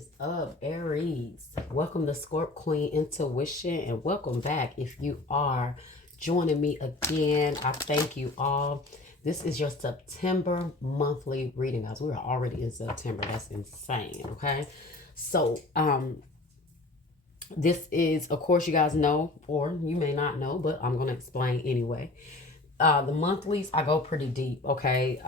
is up, Aries? Welcome to Scorp Queen Intuition, and welcome back if you are joining me again. I thank you all. This is your September monthly reading, guys. We are already in September. That's insane, okay? So, this is, of course, you guys know, or you may not know, but I'm going to explain anyway. The monthlies, I go pretty deep, okay?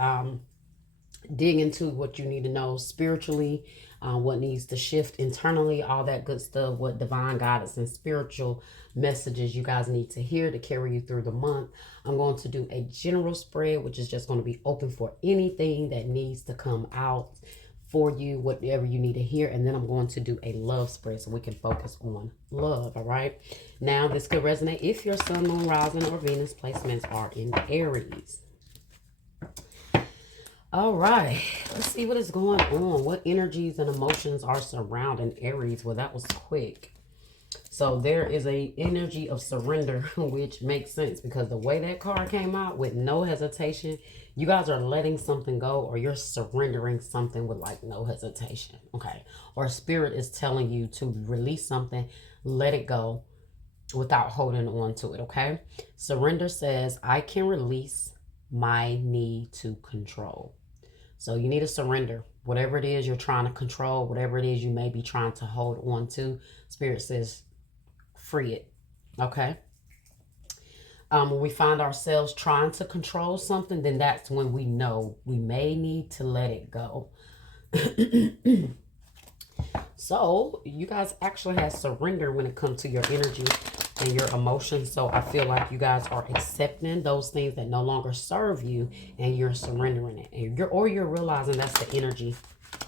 Dig into what you need to know spiritually, what needs to shift internally, all that good stuff, what divine guidance and spiritual messages you guys need to hear to carry you through the month. I'm going to do a general spread, which is just going to be open for anything that needs to come out for you, whatever you need to hear. And then I'm going to do a love spread so we can focus on love. All right. Now, this could resonate if your sun, moon, rising, or Venus placements are in Aries. All right, let's see what is going on. What energies and emotions are surrounding Aries? Well, that was quick. So there is a energy of surrender, which makes sense because the way that card came out with no hesitation, you guys are letting something go, or you're surrendering something with like no hesitation, okay? Or spirit is telling you to release something, let it go without holding on to it, okay? Surrender says, I can release my need to control. So you need to surrender. Whatever it is you're trying to control, whatever it is you may be trying to hold on to, Spirit says, free it. Okay? When we find ourselves trying to control something, then that's when we know we may need to let it go. So you guys actually have surrender when it comes to your energy and your emotions. So I feel like you guys are accepting those things that no longer serve you, and you're surrendering it. And you're realizing that's the energy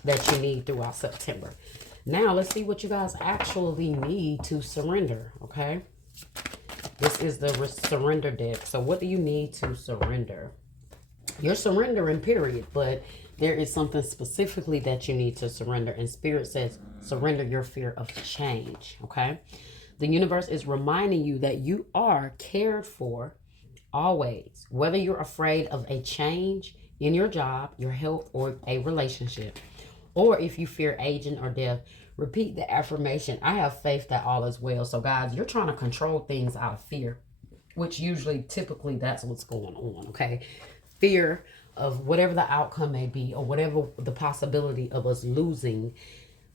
that you need throughout September. Now let's see what you guys actually need to surrender. Okay, this is the surrender deck. So what do you need to surrender? You're surrendering, period, but there is something specifically that you need to surrender, and Spirit says surrender your fear of change. Okay, the universe is reminding you that you are cared for always, whether you're afraid of a change in your job, your health, or a relationship, or if you fear aging or death. Repeat the affirmation, I have faith that all is well. So guys, you're trying to control things out of fear, which typically that's what's going on. Okay, fear of whatever the outcome may be, or whatever the possibility of us losing,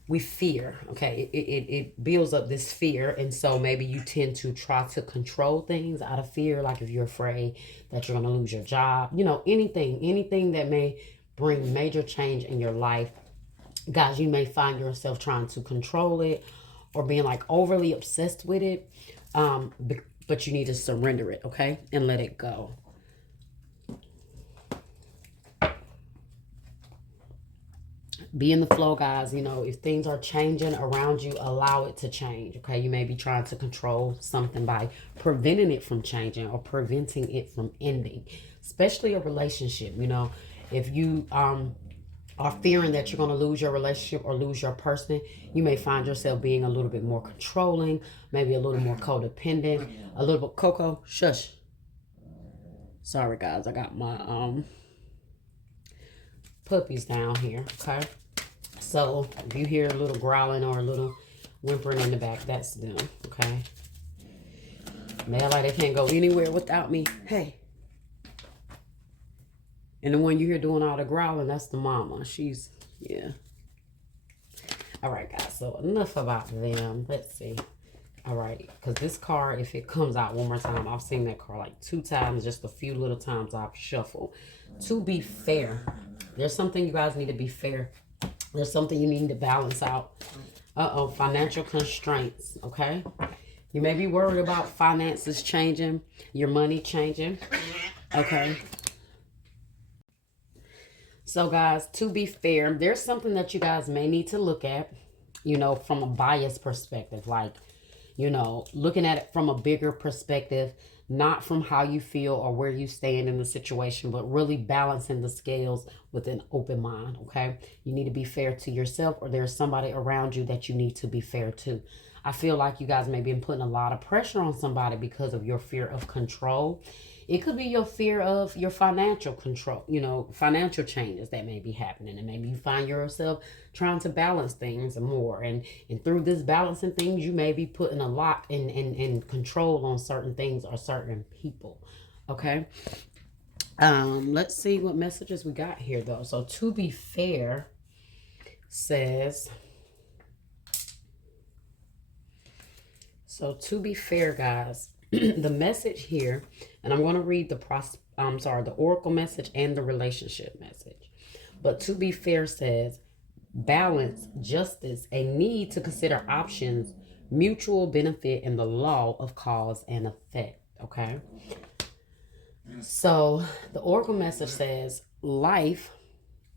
we fear. Okay, it builds up this fear, and so maybe you tend to try to control things out of fear, like if you're afraid that you're going to lose your job, anything that may bring major change in your life. Guys, you may find yourself trying to control it or being like overly obsessed with it, but you need to surrender it, okay, and let it go. Be in the flow, guys. If things are changing around you, allow it to change. Okay, you may be trying to control something by preventing it from changing or preventing it from ending, especially a relationship. If you are fearing that you're going to lose your relationship or lose your person, you may find yourself being a little bit more controlling, maybe a little more codependent, a little bit. Coco, shush. Sorry, guys, I got my puppies down here. Okay, so if you hear a little growling or a little whimpering in the back, that's them. Okay, they're like they can't go anywhere without me. Hey. And the one you hear doing all the growling, that's the mama. Yeah. All right, guys. So enough about them. Let's see. All right. Because this card, if it comes out one more time, I've seen that card like 2 times, just a few little times I've shuffled. To be fair. There's something you guys need to be fair. There's something you need to balance out. Financial constraints. Okay. You may be worried about finances changing, your money changing. Okay. So guys, to be fair, there's something that you guys may need to look at, from a biased perspective, like, looking at it from a bigger perspective, not from how you feel or where you stand in the situation, but really balancing the scales with an open mind. Okay. You need to be fair to yourself, or there's somebody around you that you need to be fair to. I feel like you guys may be putting a lot of pressure on somebody because of your fear of control. It could be your fear of your financial control, financial changes that may be happening. And maybe you find yourself trying to balance things more. And through this balancing things, you may be putting a lot in control on certain things or certain people. Okay. Let's see what messages we got here though. So to be fair says, guys, the message here, and I'm going to read the oracle message and the relationship message. But to be fair says, balance, justice, a need to consider options, mutual benefit, and the law of cause and effect. Okay. So the oracle message says, life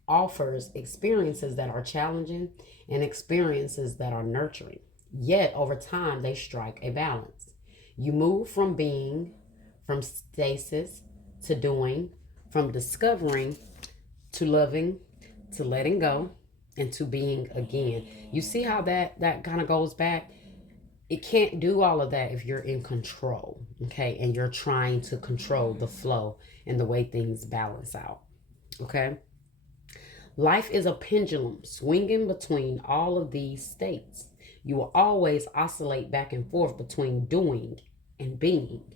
offers experiences that are challenging and experiences that are nurturing. Yet over time, they strike a balance. You move from being, from stasis to doing, from discovering to loving, to letting go, and to being again. You see how that kind of goes back? It can't do all of that if you're in control, okay? And you're trying to control the flow and the way things balance out, okay? Life is a pendulum swinging between all of these states. You will always oscillate back and forth between doing and being.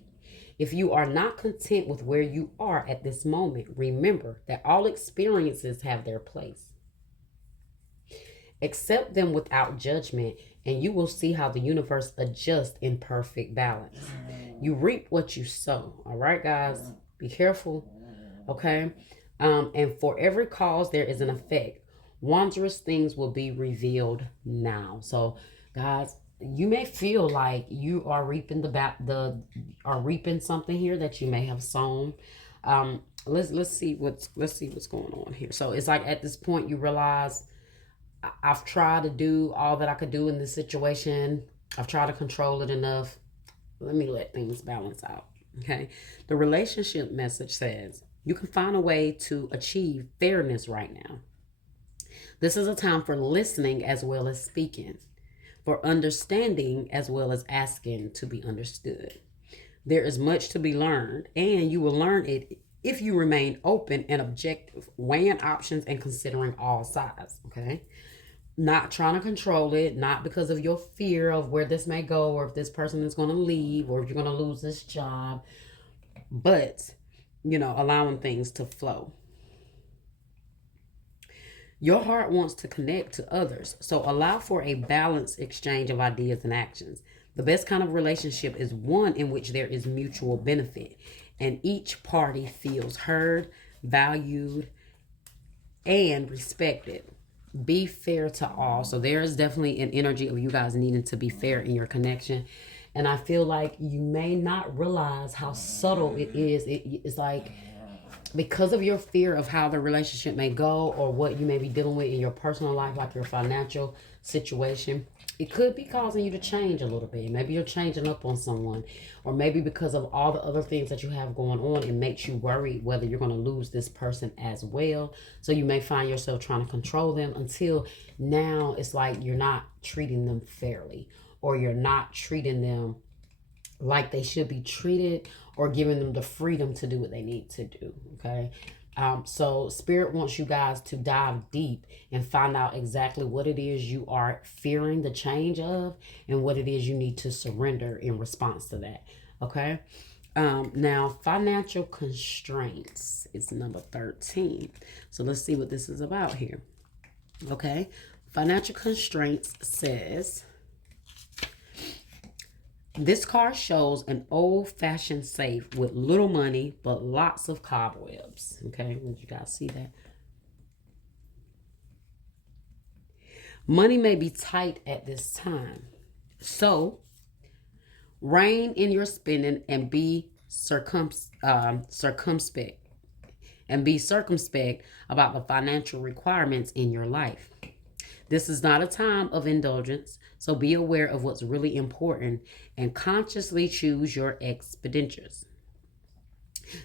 If you are not content with where you are at this moment, remember that all experiences have their place. Accept them without judgment, and you will see how the universe adjusts in perfect balance. You reap what you sow. All right, guys? Be careful. Okay? And for every cause, there is an effect. Wondrous things will be revealed now. So, guys, you may feel like you are reaping reaping something here that you may have sown. Let's see what's going on here. So it's like at this point you realize, I've tried to do all that I could do in this situation. I've tried to control it enough. Let me let things balance out. Okay. The relationship message says, you can find a way to achieve fairness right now. This is a time for listening as well as speaking, for understanding as well as asking to be understood. There is much to be learned, and you will learn it if you remain open and objective, weighing options and considering all sides. Okay. Not trying to control it, not because of your fear of where this may go or if this person is going to leave or if you're going to lose this job, but allowing things to flow. Your heart wants to connect to others, so allow for a balanced exchange of ideas and actions. The best kind of relationship is one in which there is mutual benefit and each party feels heard, valued, and respected. Be fair to all. So there is definitely an energy of you guys needing to be fair in your connection. And I feel like you may not realize how subtle it is. It's like, because of your fear of how the relationship may go or what you may be dealing with in your personal life, like your financial situation, it could be causing you to change a little bit. Maybe you're changing up on someone, or maybe because of all the other things that you have going on, it makes you worried whether you're going to lose this person as well. So you may find yourself trying to control them until now it's like you're not treating them fairly, or you're not treating them like they should be treated, or giving them the freedom to do what they need to do. Okay. So Spirit wants you guys to dive deep and find out exactly what it is you are fearing the change of and what it is you need to surrender in response to that. Okay. Now, financial constraints is number 13. So let's see what this is about here. Okay. Financial constraints says, this card shows an old-fashioned safe with little money, but lots of cobwebs. Okay, did you guys see that? Money may be tight at this time. So, rein in your spending and be circumspect. And be circumspect about the financial requirements in your life. This is not a time of indulgence, so be aware of what's really important and consciously choose your expenditures.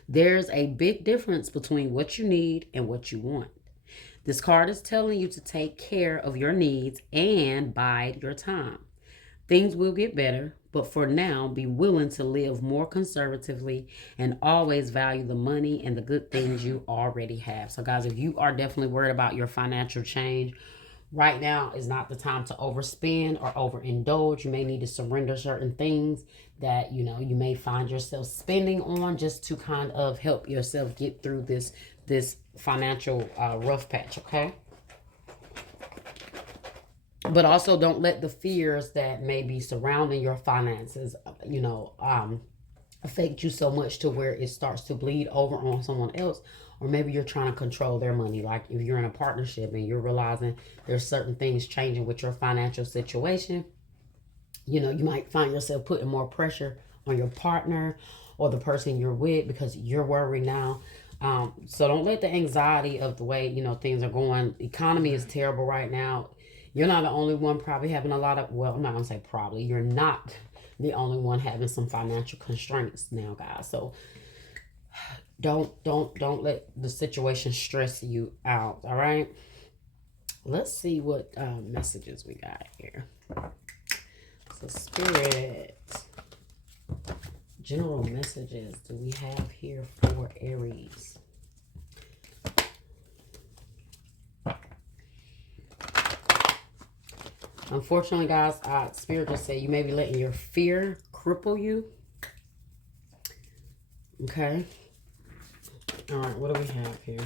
There's a big difference between what you need and what you want. This card is telling you to take care of your needs and bide your time. Things will get better, but for now, be willing to live more conservatively and always value the money and the good things you already have. So, guys, if you are definitely worried about your financial change, right now is not the time to overspend or overindulge. You may need to surrender certain things that you may find yourself spending on just to kind of help yourself get through this financial rough patch. Okay. But also don't let the fears that may be surrounding your finances, affect you so much to where it starts to bleed over on someone else. Or maybe you're trying to control their money. Like if you're in a partnership and you're realizing there's certain things changing with your financial situation, you might find yourself putting more pressure on your partner or the person you're with because you're worried now. So don't let the anxiety of the way, things are going. The economy is terrible right now. You're not the only one probably having a lot of, well, I'm not going to say probably. You're not the only one having some financial constraints now, guys. So don't let the situation stress you out, all right? Let's see what messages we got here. So Spirit, general messages do we have here for Aries? Unfortunately, guys, Spirit just said you may be letting your fear cripple you. Okay. All right, what do we have here?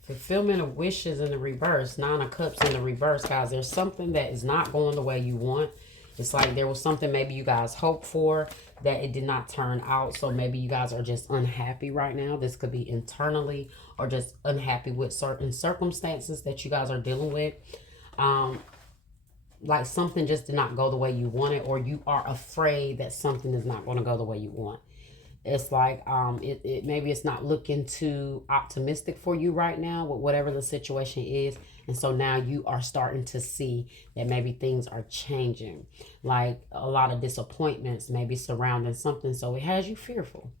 Fulfillment of wishes in the reverse. 9 of Cups in the reverse, guys. There's something that is not going the way you want. It's like there was something maybe you guys hoped for that it did not turn out. So maybe you guys are just unhappy right now. This could be internally or just unhappy with certain circumstances that you guys are dealing with. Like something just did not go the way you wanted, or you are afraid that something is not going to go the way you want. It's like maybe it's not looking too optimistic for you right now with whatever the situation is. And so now you are starting to see that maybe things are changing. Like a lot of disappointments maybe surrounding something. So it has you fearful.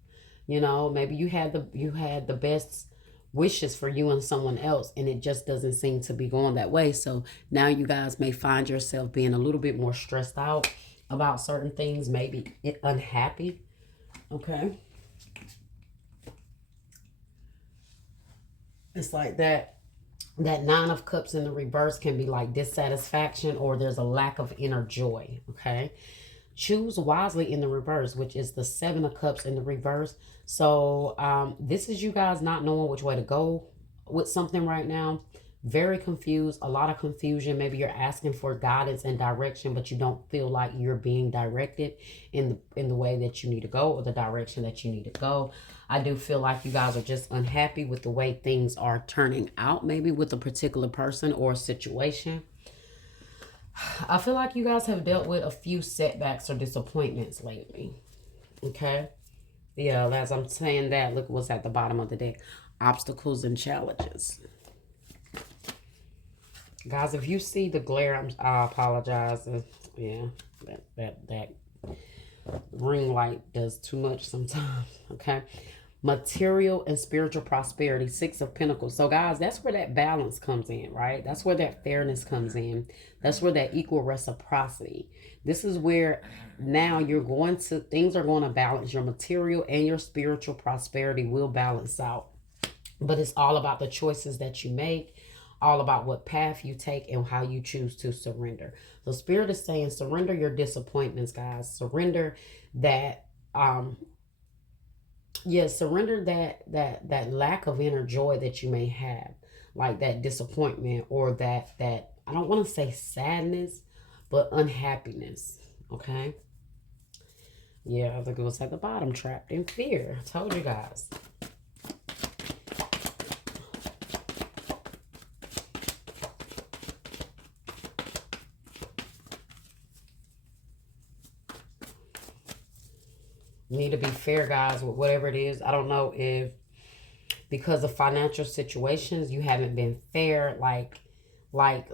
Maybe you had the best wishes for you and someone else, and it just doesn't seem to be going that way. So now you guys may find yourself being a little bit more stressed out about certain things, maybe unhappy. Okay. It's like that 9 of Cups in the reverse can be like dissatisfaction, or there's a lack of inner joy. Okay. Choose wisely in the reverse, which is the 7 of Cups in the reverse. So this is you guys not knowing which way to go with something right now. Very confused, a lot of confusion. Maybe you're asking for guidance and direction, but you don't feel like you're being directed in the way that you need to go, or the direction that you need to go. I do feel like you guys are just unhappy with the way things are turning out, maybe with a particular person or situation. I feel like you guys have dealt with a few setbacks or disappointments lately. Okay. Yeah, as I'm saying that, look what's at the bottom of the deck. Obstacles and challenges. Guys, if you see the glare, I apologize. Yeah, that ring light does too much sometimes. Okay. Material and spiritual prosperity, 6 of Pentacles. So guys, that's where that balance comes in, right? That's where that fairness comes in. That's where that equal reciprocity. This is where now things are going to balance. Your material and your spiritual prosperity will balance out. But it's all about the choices that you make, all about what path you take and how you choose to surrender. So Spirit is saying surrender your disappointments, guys. Surrender that surrender that lack of inner joy that you may have, like that disappointment, or that I don't want to say sadness, but unhappiness. Okay. Yeah, I think it was at the bottom, trapped in fear. I told you guys. You need to be fair, guys, with whatever it is. I don't know if because of financial situations you haven't been fair. Like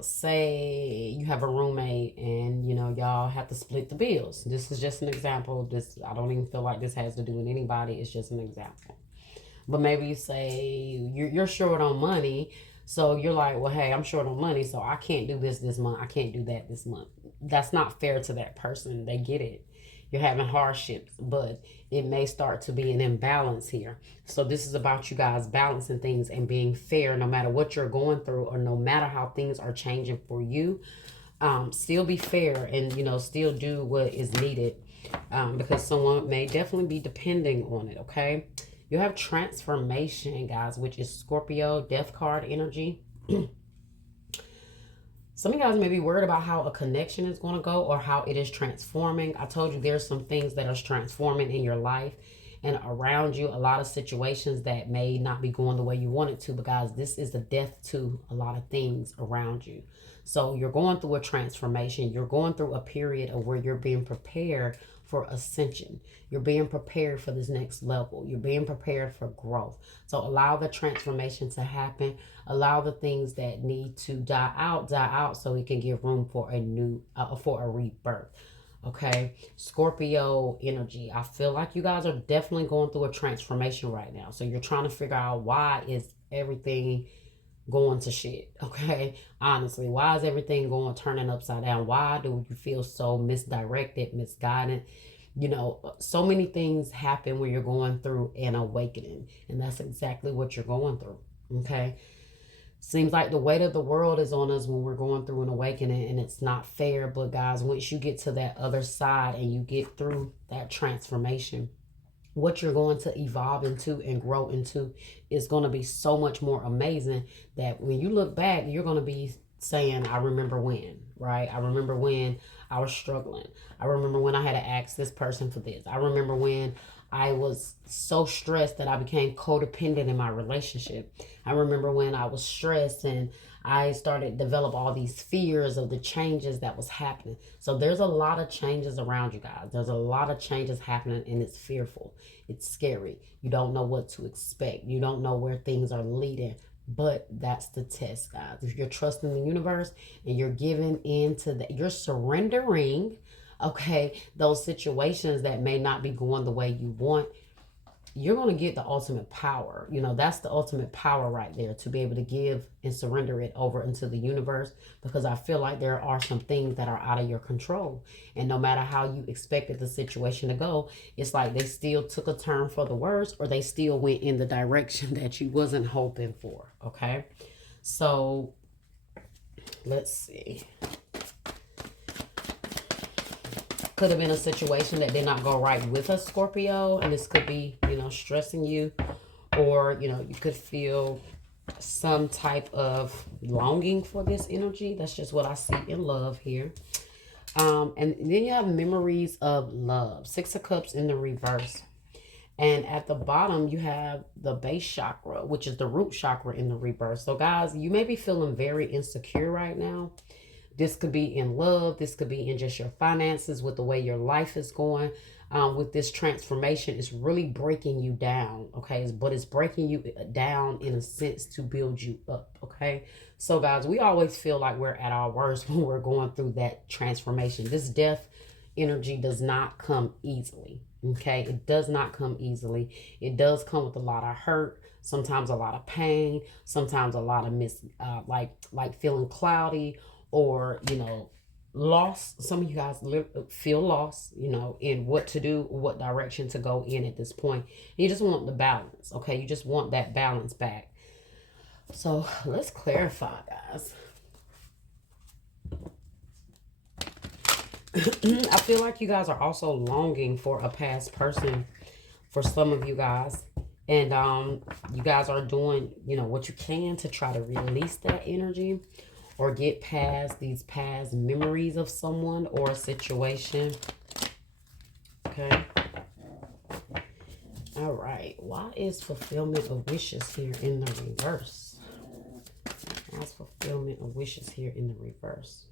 say you have a roommate and y'all have to split the bills. This is just an example. I don't even feel like this has to do with anybody. It's just an example. But maybe you say you're short on money, So you're like, well, hey, I'm short on money, so I can't do this month. I can't do that this month. That's not fair to that person. They get it. You're having hardships, but it may start to be an imbalance here. So this is about you guys balancing things and being fair no matter what you're going through or no matter how things are changing for you. Still be fair and, still do what is needed, because someone may definitely be depending on it, okay? You have transformation, guys, which is Scorpio, death card energy. Some of you guys may be worried about how a connection is going to go or how it is transforming. I told you there's some things that are transforming in your life and around you. A lot of situations that may not be going the way you want it to. But guys, this is a death to a lot of things around you. So you're going through a transformation. You're going through a period of where you're being prepared for ascension. You're being prepared for this next level. You're being prepared for growth. So allow the transformation to happen. Allow the things that need to die out so we can give room for a new, for a rebirth. Okay, Scorpio energy. I feel like you guys are definitely going through a transformation right now. So you're trying to figure out why is everything going to shit, okay? Honestly, why is everything turning upside down? Why do you feel so misdirected, misguided? So many things happen when you're going through an awakening, and that's exactly what you're going through, okay? Seems like the weight of the world is on us when we're going through an awakening, and it's not fair. But guys, once you get to that other side and you get through that transformation, what you're going to evolve into and grow into is going to be so much more amazing that when you look back, you're going to be saying, I remember when, right? I remember when I was struggling. I remember when I had to ask this person for this. I remember when I was so stressed that I became codependent in my relationship. I remember when I was stressed and I started to develop all these fears of the changes that was happening. So there's a lot of changes around you guys. There's a lot of changes happening, and it's fearful. It's scary. You don't know what to expect. You don't know where things are leading. But that's the test, guys. If you're trusting the universe and you're giving into that, you're surrendering, okay, those situations that may not be going the way you want, you're going to get the ultimate power. That's the ultimate power right there, to be able to give and surrender it over into the universe, because I feel like there are some things that are out of your control. And no matter how you expected the situation to go, it's like they still took a turn for the worse, or they still went in the direction that you wasn't hoping for, okay? So let's see. Could have been a situation that did not go right with a Scorpio, and this could be, stressing you, or, you could feel some type of longing for this energy. That's just what I see in love here. And then you have memories of love. 6 of Cups in the reverse. And at the bottom, you have the base chakra, which is the root chakra in the reverse. So guys, you may be feeling very insecure right now. This could be in love. This could be in just your finances, with the way your life is going. With this transformation, it's really breaking you down, okay? But it's breaking you down in a sense to build you up, okay? So, guys, we always feel like we're at our worst when we're going through that transformation. This death energy does not come easily, okay? It does not come easily. It does come with a lot of hurt, sometimes a lot of pain, sometimes a lot of like feeling cloudy, or lost. Some of you guys feel lost, in what to do, what direction to go in at this point. You just want the balance, okay? You just want that balance back. So let's clarify, guys. I feel like you guys are also longing for a past person for some of you guys. And you guys are doing, what you can to try to release that energy, or get past these past memories of someone or a situation. Okay. All right. Why is fulfillment of wishes here in the reverse? Why is fulfillment of wishes here in the reverse?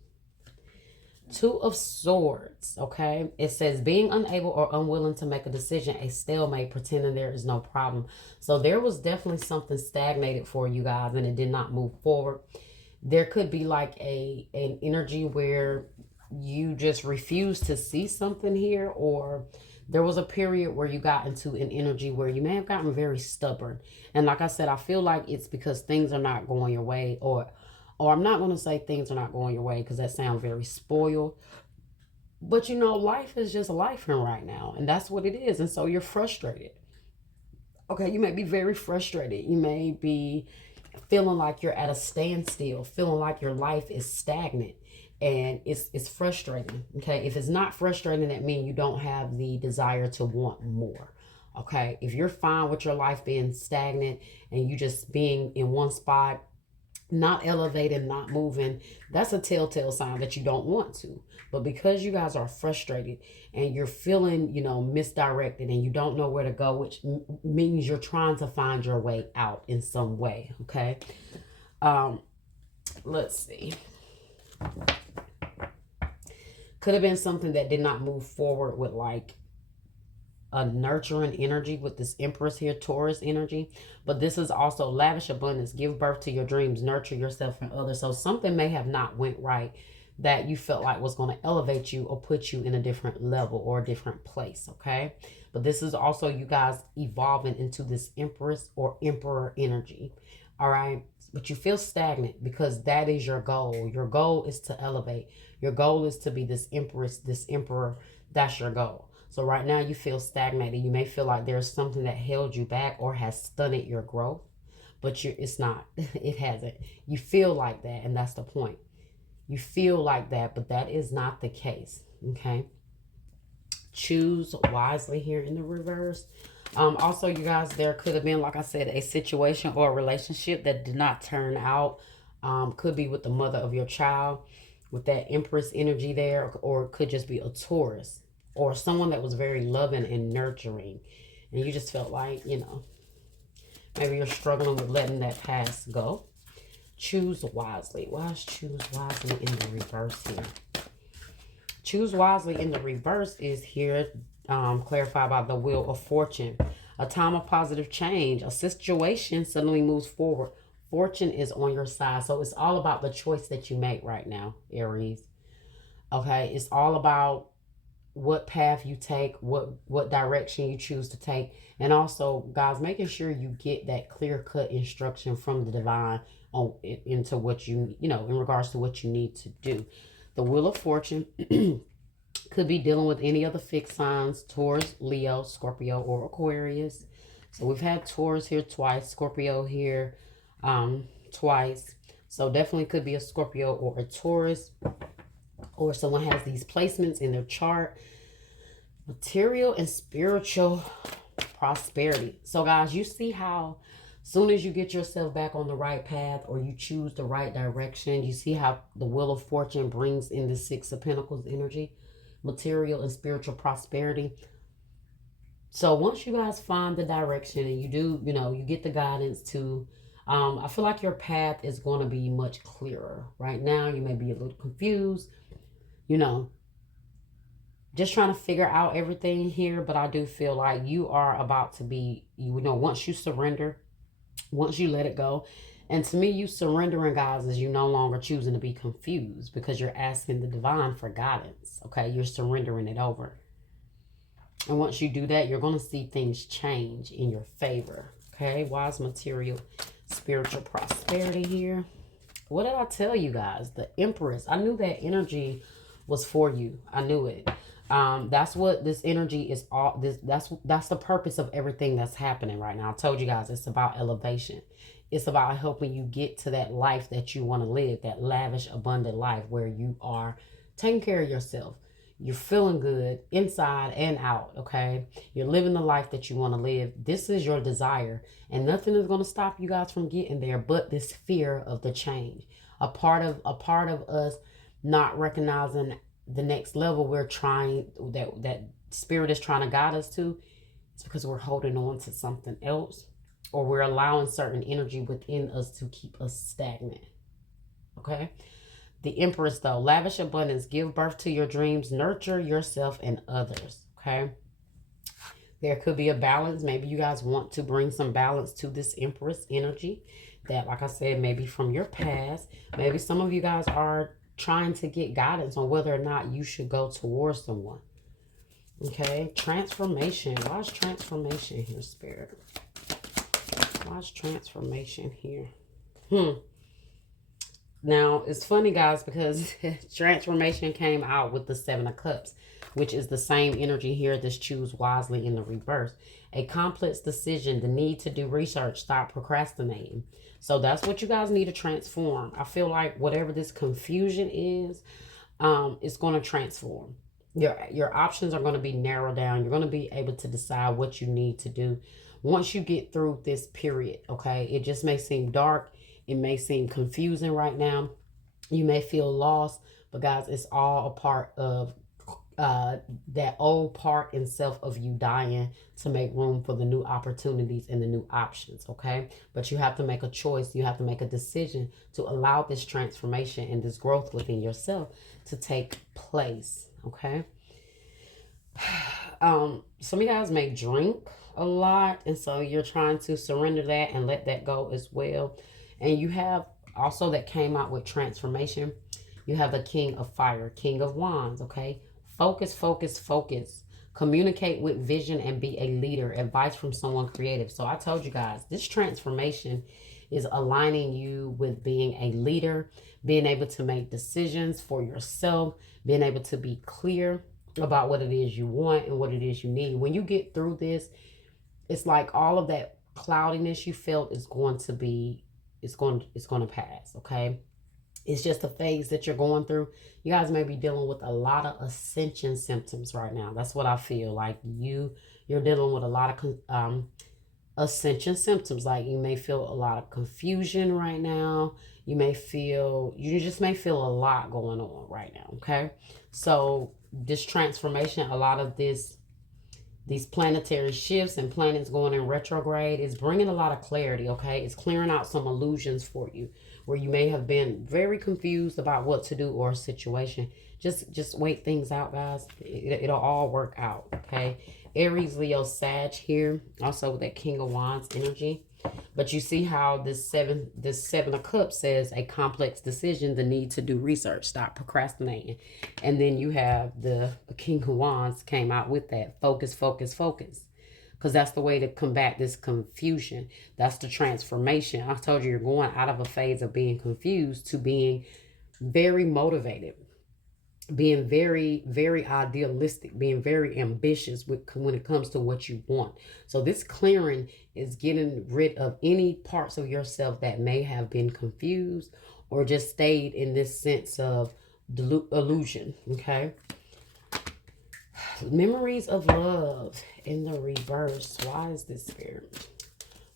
2 of Swords, okay? It says being unable or unwilling to make a decision, a stalemate, pretending there is no problem. So there was definitely something stagnated for you guys, and it did not move forward. There could be like an energy where you just refuse to see something here, or There was a period where you got into an energy where you may have gotten very stubborn. And like I said, I feel like it's because things are not going your way, or I'm not going to say things are not going your way because that sounds very spoiled. But you know, life is just life right now, and that's what it is. And so you're frustrated. Okay, you may be very frustrated. You may be feeling like you're at a standstill, feeling like your life is stagnant, and it's frustrating. Okay, if it's not frustrating, that means you don't have the desire to want more. Okay, if you're fine with your life being stagnant and you just being in one spot, not elevating, not moving, that's a telltale sign that you don't want to. But because you guys are frustrated and you're feeling, misdirected, and you don't know where to go, which means you're trying to find your way out in some way. Okay. Let's see. Could have been something that did not move forward with like a nurturing energy with this Empress here, Taurus energy. But this is also lavish abundance, give birth to your dreams, nurture yourself and others. So something may have not went right that you felt like was going to elevate you or put you in a different level or a different place. Okay, but this is also you guys evolving into this Empress or Emperor energy. All right, but you feel stagnant because that is your goal. Your goal is to elevate. Your goal is to be this Empress, this Emperor. That's your goal. So right now you feel stagnated. You may feel like there's something that held you back or has stunted your growth, but it's not. It hasn't. You feel like that, and that's the point. You feel like that, but that is not the case. Okay. Choose wisely here in the reverse. Also, you guys, there could have been, like I said, a situation or a relationship that did not turn out. Could be with the mother of your child, with that Empress energy there, or it could just be a Taurus or someone that was very loving and nurturing, and you just felt like, maybe you're struggling with letting that past go. Choose wisely. Why is choose wisely in the reverse here? Choose wisely in the reverse is here clarified by the Wheel of Fortune. A time of positive change. A situation suddenly moves forward. Fortune is on your side. So it's all about the choice that you make right now, Aries. Okay, it's all about what path you take, what direction you choose to take. And also, guys, making sure you get that clear-cut instruction from the divine on into what in regards to what you need to do. The Wheel of Fortune could be dealing with any of the fixed signs: Taurus, Leo, Scorpio, or Aquarius. So we've had Taurus here twice, Scorpio here twice. So definitely could be a Scorpio or a Taurus, or someone has these placements in their chart. Material and spiritual prosperity. So guys, you see how soon as you get yourself back on the right path or you choose the right direction, you see how the Wheel of Fortune brings in the Six of Pentacles energy, material and spiritual prosperity. So once you guys find the direction and you do, you get the guidance to, I feel like your path is going to be much clearer. Right now, you may be a little confused, just trying to figure out everything here. But I do feel like you are about to be, once you surrender, once you let it go. And to me, you surrendering, guys, is you no longer choosing to be confused because you're asking the divine for guidance. Okay, you're surrendering it over. And once you do that, you're going to see things change in your favor. Okay, wise, material, spiritual prosperity here. What did I tell you guys? The Empress. I knew that energy was for you. I knew it. That's what this energy is all this that's the purpose of everything that's happening right now. I told you guys it's about elevation. It's about helping you get to that life that you want to live, that lavish, abundant life where you are taking care of yourself. You're feeling good inside and out, okay? You're living the life that you want to live. This is your desire, and nothing is going to stop you guys from getting there but this fear of the change. A part of us not recognizing the next level we're trying, that spirit is trying to guide us to. It's because we're holding on to something else, or we're allowing certain energy within us to keep us stagnant. Okay? The Empress, though, lavish abundance, give birth to your dreams, nurture yourself and others. Okay? There could be a balance. Maybe you guys want to bring some balance to this Empress energy that, like I said, maybe from your past. Maybe some of you guys are trying to get guidance on whether or not you should go towards someone. Okay, transformation. Why is transformation here, Spirit? Why is transformation here? Now, it's funny, guys, because transformation came out with the Seven of Cups, which is the same energy here, this choose wisely in the reverse. A complex decision, the need to do research, stop procrastinating. So that's what you guys need to transform. I feel like whatever this confusion is, it's going to transform. Your options are going to be narrowed down. You're going to be able to decide what you need to do once you get through this period. Okay, it just may seem dark, it may seem confusing right now, you may feel lost, but guys, it's all a part of that old part and self of you dying to make room for the new opportunities and the new options. Okay, but you have to make a choice, you have to make a decision to allow this transformation and this growth within yourself to take place. Okay. Some of you guys may drink a lot, and so you're trying to surrender that and let that go as well. And you have also, that came out with transformation, you have the King of Fire, King of Wands. Okay, focus, focus, focus. Communicate with vision and be a leader. Advice from someone creative. So I told you guys, this transformation is aligning you with being a leader, being able to make decisions for yourself, being able to be clear about what it is you want and what it is you need. When you get through this, it's like all of that cloudiness you felt is going to be, it's going to pass. Okay, it's just a phase that you're going through. You guys may be dealing with a lot of ascension symptoms right now. That's what I feel like. You're dealing with a lot of ascension symptoms. Like you may feel a lot of confusion right now. You just may feel a lot going on right now. Okay, so this transformation, a lot of these planetary shifts and planets going in retrograde is bringing a lot of clarity. Okay, it's clearing out some illusions for you where you may have been very confused about what to do or a situation. Just wait things out, guys. It'll all work out. Okay, Aries, Leo, Sag here, also with that King of Wands energy. But you see how this seven of cups says a complex decision, the need to do research, stop procrastinating. And then you have the King of Wands came out with that focus, focus, focus. Because that's the way to combat this confusion. That's the transformation. I told you, you're going out of a phase of being confused to being very motivated, being very, very idealistic, being very ambitious when it comes to what you want. So this clearing is getting rid of any parts of yourself that may have been confused or just stayed in this sense of illusion. Okay. Memories of love in the reverse. Why is this Spirit?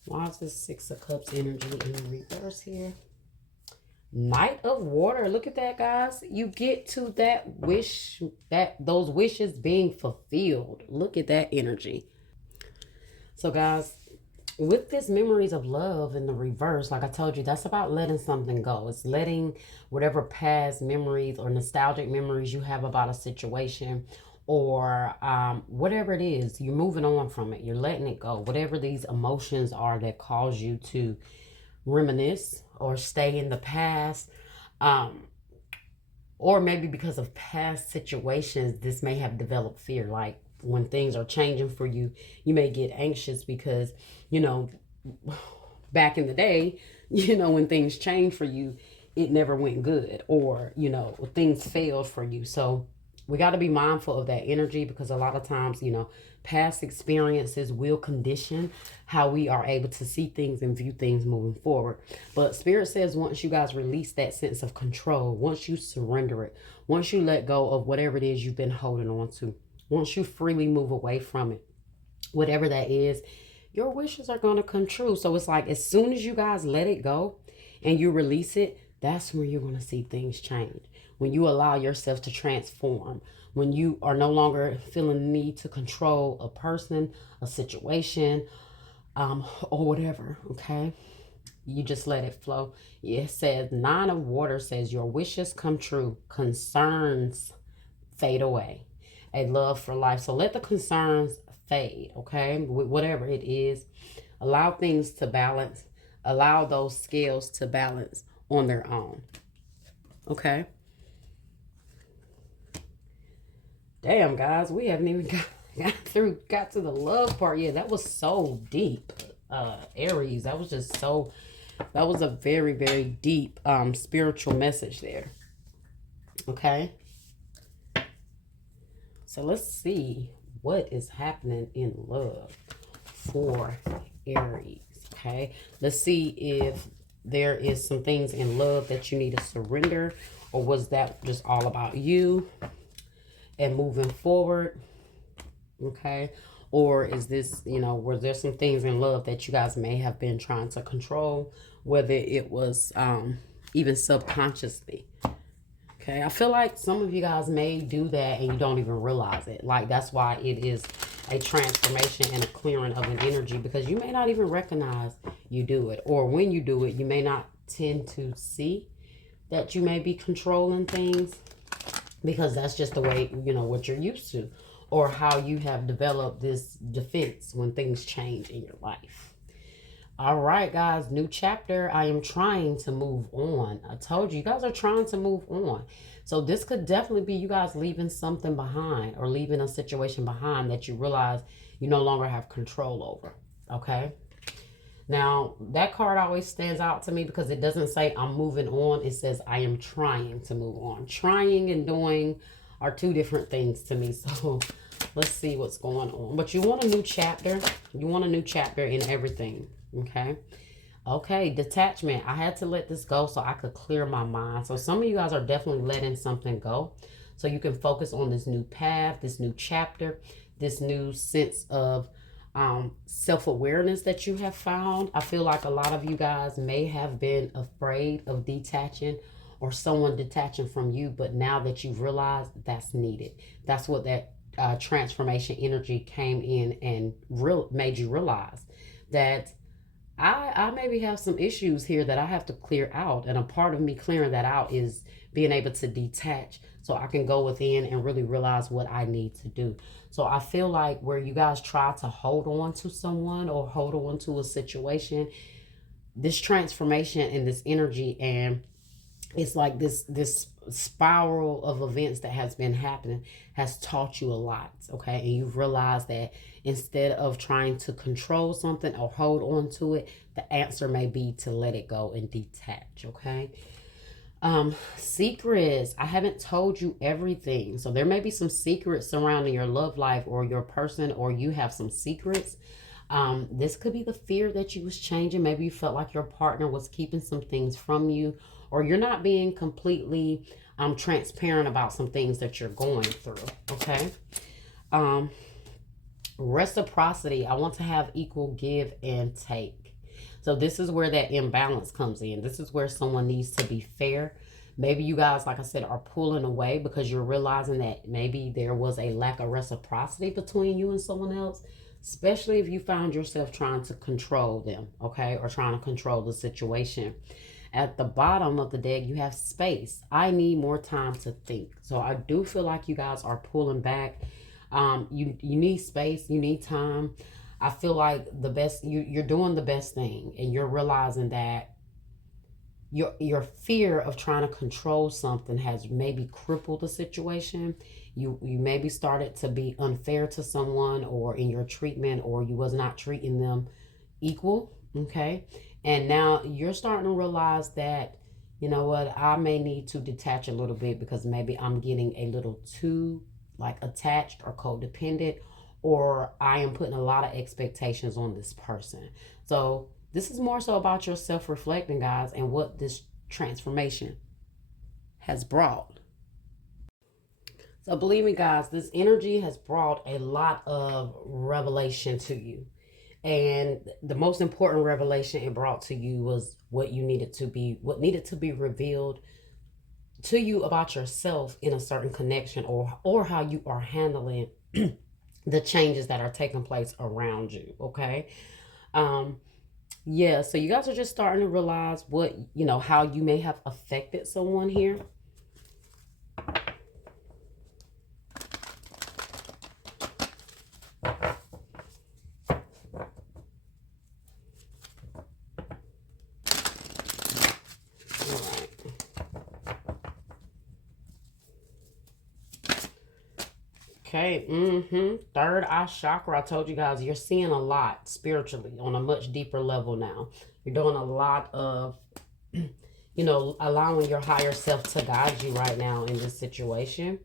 Why is this Six of Cups energy in the reverse here? Knight of Water. Look at that, guys. You get to that wish, those wishes being fulfilled. Look at that energy. So, guys, with this memories of love in the reverse, like I told you, that's about letting something go. It's letting whatever past memories or nostalgic memories you have about a situation or whatever it is, you're moving on from it. You're letting it go. Whatever these emotions are that cause you to reminisce or stay in the past, or maybe because of past situations, this may have developed fear. Like when things are changing for you, you may get anxious because, back in the day, when things change for you, it never went good, or, things failed for you. So we got to be mindful of that energy because a lot of times, past experiences will condition how we are able to see things and view things moving forward. But Spirit says once you guys release that sense of control, once you surrender it, once you let go of whatever it is you've been holding on to, once you freely move away from it, whatever that is, your wishes are going to come true. So it's like as soon as you guys let it go and you release it, that's when you're going to see things change. When you allow yourself to transform, when you are no longer feeling the need to control a person, a situation, or whatever, okay? You just let it flow. It says, Nine of Water says, your wishes come true, concerns fade away. A love for life. So let the concerns fade, okay? Whatever it is, allow things to balance. Allow those scales to balance on their own, okay? Damn, guys, we haven't even got to the love part yet. That was so deep, Aries. That was just so. That was a very, very deep spiritual message there. Okay. So let's see what is happening in love for Aries. Okay. Let's see if there is some things in love that you need to surrender, or was that just all about you and moving forward? Okay. Or is this, were there some things in love that you guys may have been trying to control, whether it was even subconsciously? Okay, I feel like some of you guys may do that and you don't even realize it. Like, that's why it is a transformation and a clearing of an energy, because you may not even recognize you do it. Or when you do it, you may not tend to see that you may be controlling things, because that's just the way, what you're used to, or how you have developed this defense when things change in your life. All right, guys, new chapter. I am trying to move on. I told you, you guys are trying to move on. So this could definitely be you guys leaving something behind, or leaving a situation behind that you realize you no longer have control over. Okay. Now, that card always stands out to me because it doesn't say I'm moving on. It says I am trying to move on. Trying and doing are two different things to me. So let's see what's going on. But you want a new chapter. You want a new chapter in everything. Okay. Okay. Detachment. I had to let this go so I could clear my mind. So some of you guys are definitely letting something go so you can focus on this new path, this new chapter, this new sense of self-awareness that you have found. I feel like a lot of you guys may have been afraid of detaching, or someone detaching from you, but now that you've realized that's needed, that's what that transformation energy came in and made you realize that I maybe have some issues here that I have to clear out. And a part of me clearing that out is being able to detach so I can go within and really realize what I need to do. So I feel like where you guys try to hold on to someone or hold on to a situation, this transformation and this energy, and it's like this spiral of events that has been happening has taught you a lot. Okay. And you've realized that instead of trying to control something or hold on to it, the answer may be to let it go and detach. Okay. Secrets. I haven't told you everything. So there may be some secrets surrounding your love life or your person, or you have some secrets. This could be the fear that you was changing. Maybe you felt like your partner was keeping some things from you, or you're not being completely transparent about some things that you're going through. Okay. Reciprocity. I want to have equal give and take. So this is where that imbalance comes in. This is where someone needs to be fair. Maybe you guys, like I said, are pulling away because you're realizing that maybe there was a lack of reciprocity between you and someone else, especially if you found yourself trying to control them, okay, or trying to control the situation. At the bottom of the deck, you have space. I need more time to think. So I do feel like you guys are pulling back. You need space. You need time. I feel like the best you're doing the best thing, and you're realizing that your fear of trying to control something has maybe crippled the situation. You maybe started to be unfair to someone, or in your treatment, or you was not treating them equal. Okay. And now you're starting to realize that, you know what, I may need to detach a little bit because maybe I'm getting a little too like attached or codependent, or I am putting a lot of expectations on this person. So this is more so about your self-reflecting, guys, and what this transformation has brought. So believe me, guys, this energy has brought a lot of revelation to you. And the most important revelation it brought to you was what needed to be revealed to you about yourself in a certain connection, or how you are handling the changes that are taking place around you. Okay. Yeah, so you guys are just starting to realize how you may have affected someone here. Okay, third eye chakra. I told you guys you're seeing a lot spiritually on a much deeper level now. You're doing a lot of, you know, allowing your higher self to guide you right now in this situation.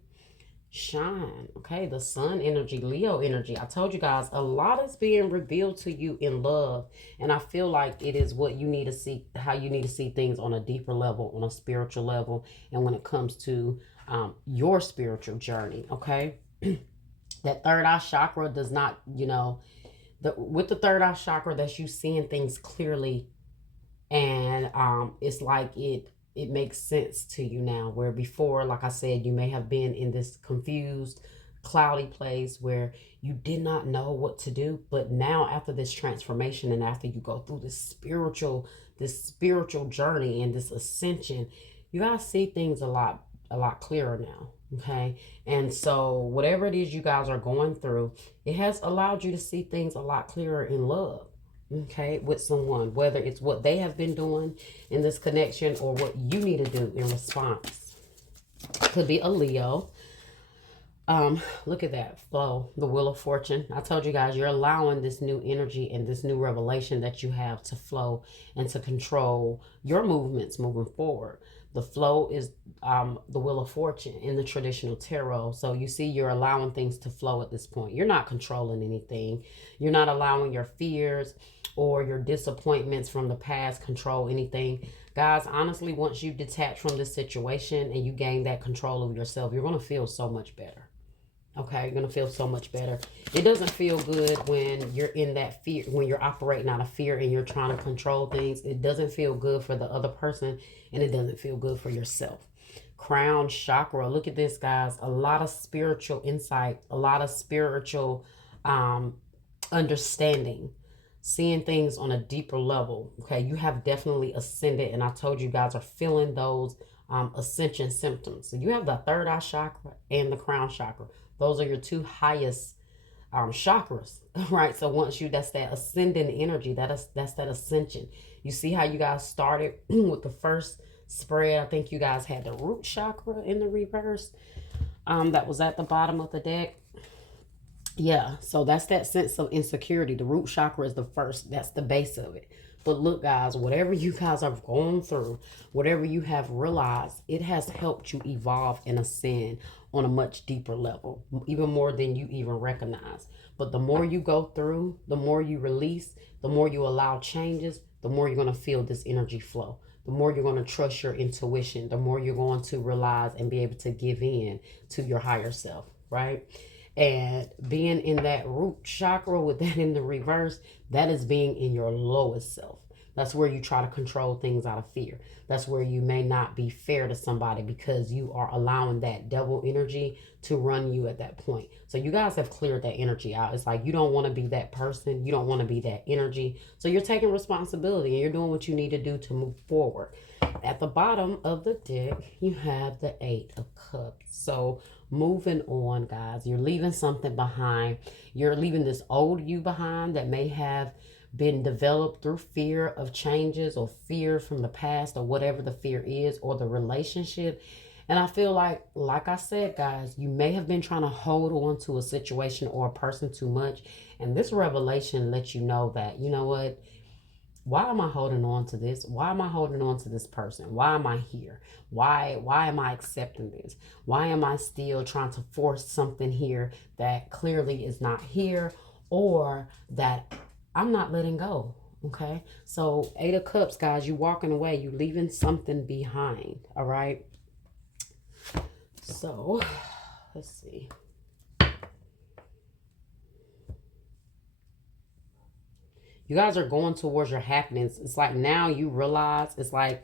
Shine. Okay, the sun energy, Leo energy. I told you guys a lot is being revealed to you in love, and I feel like it is what you need to see, how you need to see things on a deeper level, on a spiritual level, and when it comes to your spiritual journey. Okay, that third eye chakra does not, you know, with the third eye chakra, that's you seeing things clearly, and it's like it makes sense to you now, where before, like I said, you may have been in this confused, cloudy place where you did not know what to do. But now, after this transformation, and after you go through this spiritual journey and this ascension, you guys see things a lot clearer now. Okay, and so whatever it is you guys are going through, it has allowed you to see things a lot clearer in love. Okay, with someone, whether it's what they have been doing in this connection or what you need to do in response. Could be a Leo. Look at that flow, the wheel of fortune. I told you guys you're allowing this new energy and this new revelation that you have to flow and to control your movements moving forward. The flow is the wheel of fortune in the traditional tarot. So you see, you're allowing things to flow at this point. You're not controlling anything. You're not allowing your fears or your disappointments from the past control anything. Guys, honestly, once you detach from this situation and you gain that control of yourself, you're going to feel so much better. Okay, you're going to feel so much better. It doesn't feel good when you're in that fear, when you're operating out of fear and you're trying to control things. It doesn't feel good for the other person, and it doesn't feel good for yourself. Crown chakra. Look at this, guys. A lot of spiritual insight, a lot of spiritual understanding, seeing things on a deeper level. Okay, you have definitely ascended, and I told you guys are feeling those ascension symptoms. So you have the third eye chakra and the crown chakra. Those are your two highest chakras, right? So once that's that ascending energy, that's that ascension. You see how you guys started with the first spread. I think you guys had the root chakra in the reverse. That was at the bottom of the deck. Yeah, so that's that sense of insecurity. The root chakra is the first. That's the base of it. But look, guys, whatever you guys are going through, whatever you have realized, it has helped you evolve and ascend on a much deeper level, even more than you even recognize. But the more you go through, the more you release, the more you allow changes, the more you're going to feel this energy flow. The more you're going to trust your intuition, the more you're going to realize and be able to give in to your higher self, right? And being in that root chakra with that in the reverse, that is being in your lowest self. That's where you try to control things out of fear. That's where you may not be fair to somebody because you are allowing that devil energy to run you at that point. So you guys have cleared that energy out. It's like you don't want to be that person. You don't want to be that energy. So you're taking responsibility and you're doing what you need to do to move forward. At the bottom of the deck, you have the Eight of Cups. So moving on, guys, you're leaving something behind. You're leaving this old you behind that may have been developed through fear of changes or fear from the past or whatever the fear is, or the relationship. And I feel like I said, guys, you may have been trying to hold on to a situation or a person too much. And this revelation lets you know that, you know what? Why am I holding on to this? Why am I holding on to this person? Why am I here? Why am I accepting this? Why am I still trying to force something here that clearly is not here, or that I'm not letting go? Okay, so Eight of Cups, guys, you walking away, you leaving something behind. All right, so let's see. You guys are going towards your happiness. It's like now you realize it's like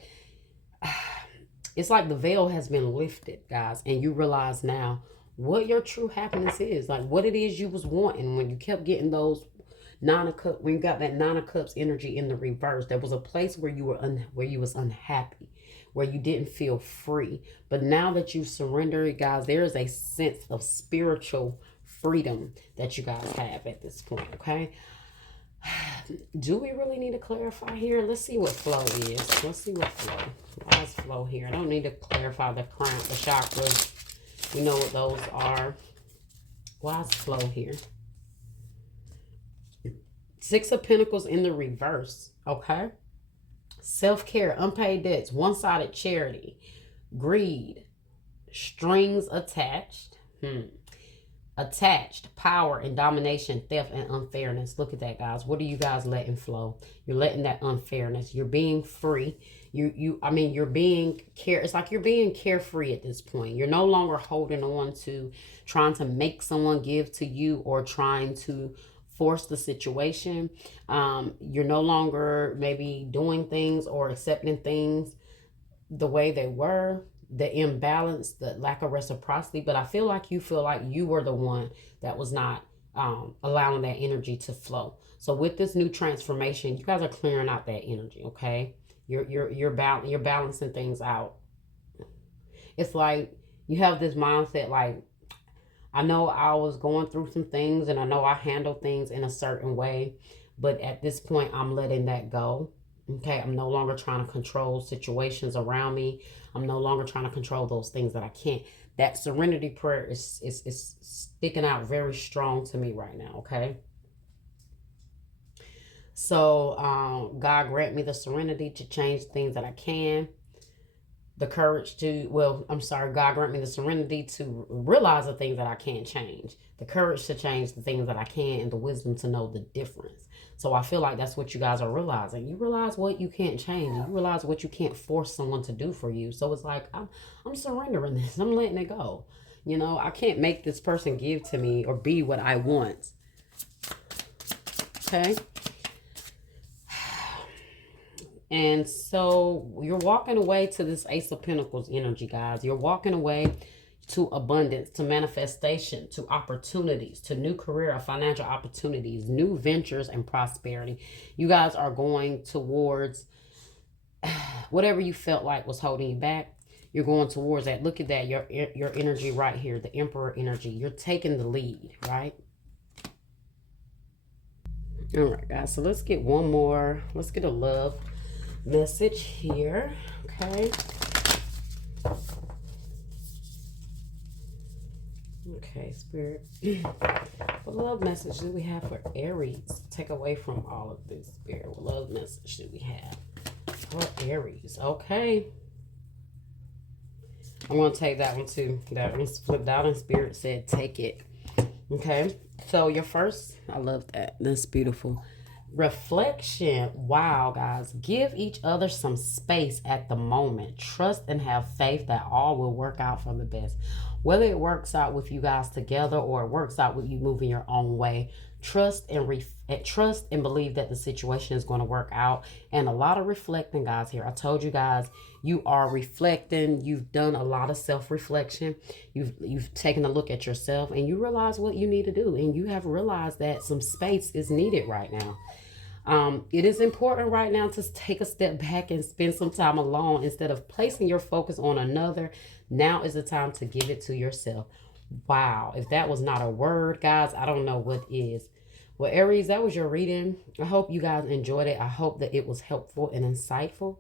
the veil has been lifted, guys, and you realize now what your true happiness is, like what it is you was wanting when you kept getting those Nine of Cups. When you got that Nine of Cups energy in the reverse, there was a place where you were where you was unhappy, where you didn't feel free. But now that you surrendered, guys, there is a sense of spiritual freedom that you guys have at this point. Okay. Do we really need to clarify here? Let's see what flow is. Let's see what flow. Why is flow here? I don't need to clarify the crown, the chakras. We know what those are. Wise flow here. Six of Pentacles in the reverse. Okay. Self-care, unpaid debts, one-sided charity, greed, strings attached. Attached, power and domination, theft and unfairness. Look at that, guys. What are you guys letting flow? You're letting that unfairness. You're being free. You're being it's like you're being carefree at this point. You're no longer holding on to trying to make someone give to you or trying to force the situation. You're no longer maybe doing things or accepting things the way they were, the imbalance, the lack of reciprocity. But I feel like you were the one that was not allowing that energy to flow. So with this new transformation, you guys are clearing out that energy. Okay, you're balancing things out. It's like you have this mindset like, I know I was going through some things and I know I handle things in a certain way, but at this point I'm letting that go. Okay, I'm no longer trying to control situations around me. I'm no longer trying to control those things that I can't. That serenity prayer is sticking out very strong to me right now, okay? So God grant me the serenity to change things that I can. The courage to, God grant me the serenity to realize the things that I can't change. The courage to change the things that I can and the wisdom to know the difference. So I feel like that's what you guys are realizing. You realize what you can't change. You realize what you can't force someone to do for you. So it's like, I'm surrendering this. I'm letting it go. You know, I can't make this person give to me or be what I want. Okay? And so you're walking away to this Ace of Pentacles energy, guys. You're walking away to abundance, to manifestation, to opportunities, to new career or financial opportunities, new ventures and prosperity. You guys are going towards whatever you felt like was holding you back. You're going towards that. Look at that. Your energy right here, the Emperor energy. You're taking the lead, right? All right, guys. So let's get one more. Let's get a love message here. Okay. Okay, Spirit. What love message do we have for Aries? Take away from all of this, Spirit. What love message do we have for Aries? Okay. I'm going to take that one too. That one's flipped out and Spirit said take it. Okay. So your first, I love that. That's beautiful. Reflection. Wow, guys. Give each other some space at the moment. Trust and have faith that all will work out for the best. Whether it works out with you guys together or it works out with you moving your own way, trust and believe that the situation is going to work out. And a lot of reflecting, guys, here. I told you guys, you are reflecting. You've done a lot of self-reflection. You've taken a look at yourself and you realize what you need to do. And you have realized that some space is needed right now. It is important right now to take a step back and spend some time alone instead of placing your focus on another. Now is the time to give it to yourself. Wow. If that was not a word, guys, I don't know what is. Well, Aries, that was your reading. I hope you guys enjoyed it. I hope that it was helpful and insightful.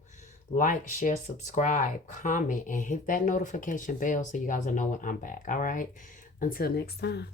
Like, share, subscribe, comment, and hit that notification bell so you guys will know when I'm back. All right. Until next time.